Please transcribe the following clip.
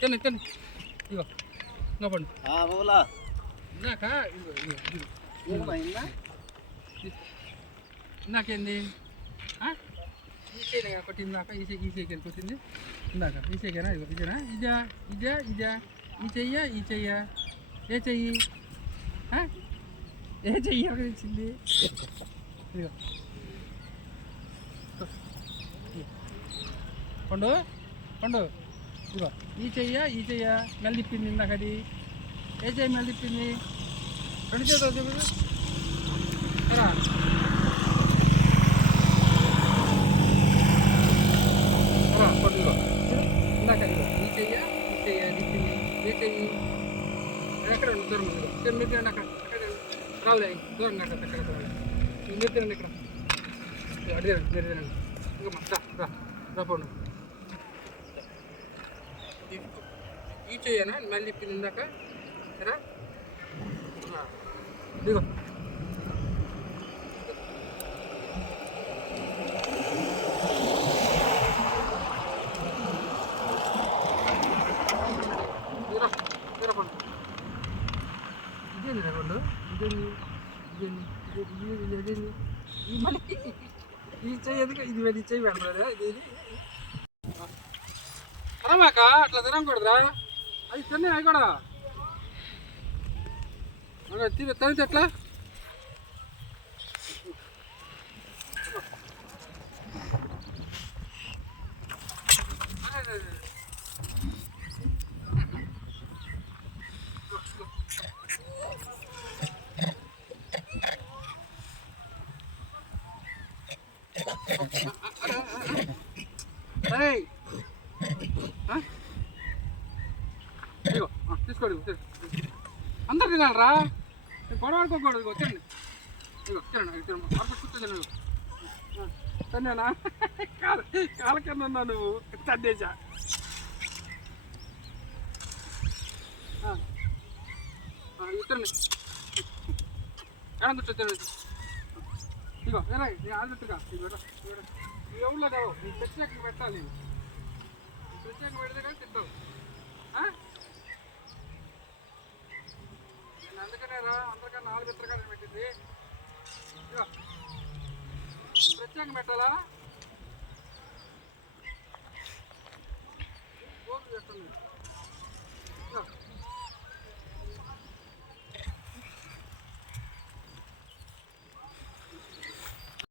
తిను తిను ఇగో బోలా. ఇందాక ఇందాకేంది? ఆ? ఈ సైడ్ కొట్టింది ఇందాక ఈ సైడ్ ఈ సైడ్ కొట్టింది ఇందాక ఈ సైకేనా ఇగో ఇదేనా ఇదా ఇదా ఇదా. ఈ చెయ్యా ఈ చెయ్యా. ఏ చెయ్యి? ఏ చెయ్యి? ఎవరికి ఇచ్చింది? ఇదిగో. పండు పండు ఇదిగో ఈ చెయ్యా ఈ చెయ్యా మెల్ తిప్పింది ఇందాక అది ఏ చెయ్యి మెల్ తిప్పింది రెండు చేతులు చూపు రా రా, పండు ఇదిగో. చూడు, ఇందాక ఇదిగో ఈ చెయ్యా ఈ చెయ్యా తిప్పింది ఏ చెయ్యి ఎక్కడ ఉండు, దూరం ఉండు. ఇక్కడ మీరు తినండి అక్కడ అక్కడ రాలే దూరం అక్కడ అక్కడ రాలే మీరు తినండి ఇక్కడ అటు తినండి మీరు తినండి ఇంకా రా రా రా పండు ఈ చెయ్యనా మళ్ళీ ఇప్పింది ఇందాక రా రా. ఇదిగో ఇదిరా, ఇదిరా పండు. ఇదేంది రా పండు ఇదేంది అట్లా తినకూడదురా. అది తిన్నాయి అవి కూడా. తిరిగి తిని తినితే ఎట్లా? Hey ఆ? ఇదిగో తినకూడదు అందరు తినాలరా? గొడవ ఆడుకోకూడదు ఇదిగో తినండి కూర్చోండి కాల కింద ఉన్నా నువ్వు. తన్నేసా ఇద్దరిని ఎడం కూర్చో ఇగో ఎలా నీ ఆదుతుగా ఇగో నువ్వు ఎవరిలో కావు నీ ప్రత్యేక పెట్టాలి. నేను ప్రత్యేక పెడితే కానీ తింటావు. రా అందరికన్నా నాలుగు ఇతరకాలు పెట్టింది. ఇగో ప్రత్యేకం పెట్టాలా?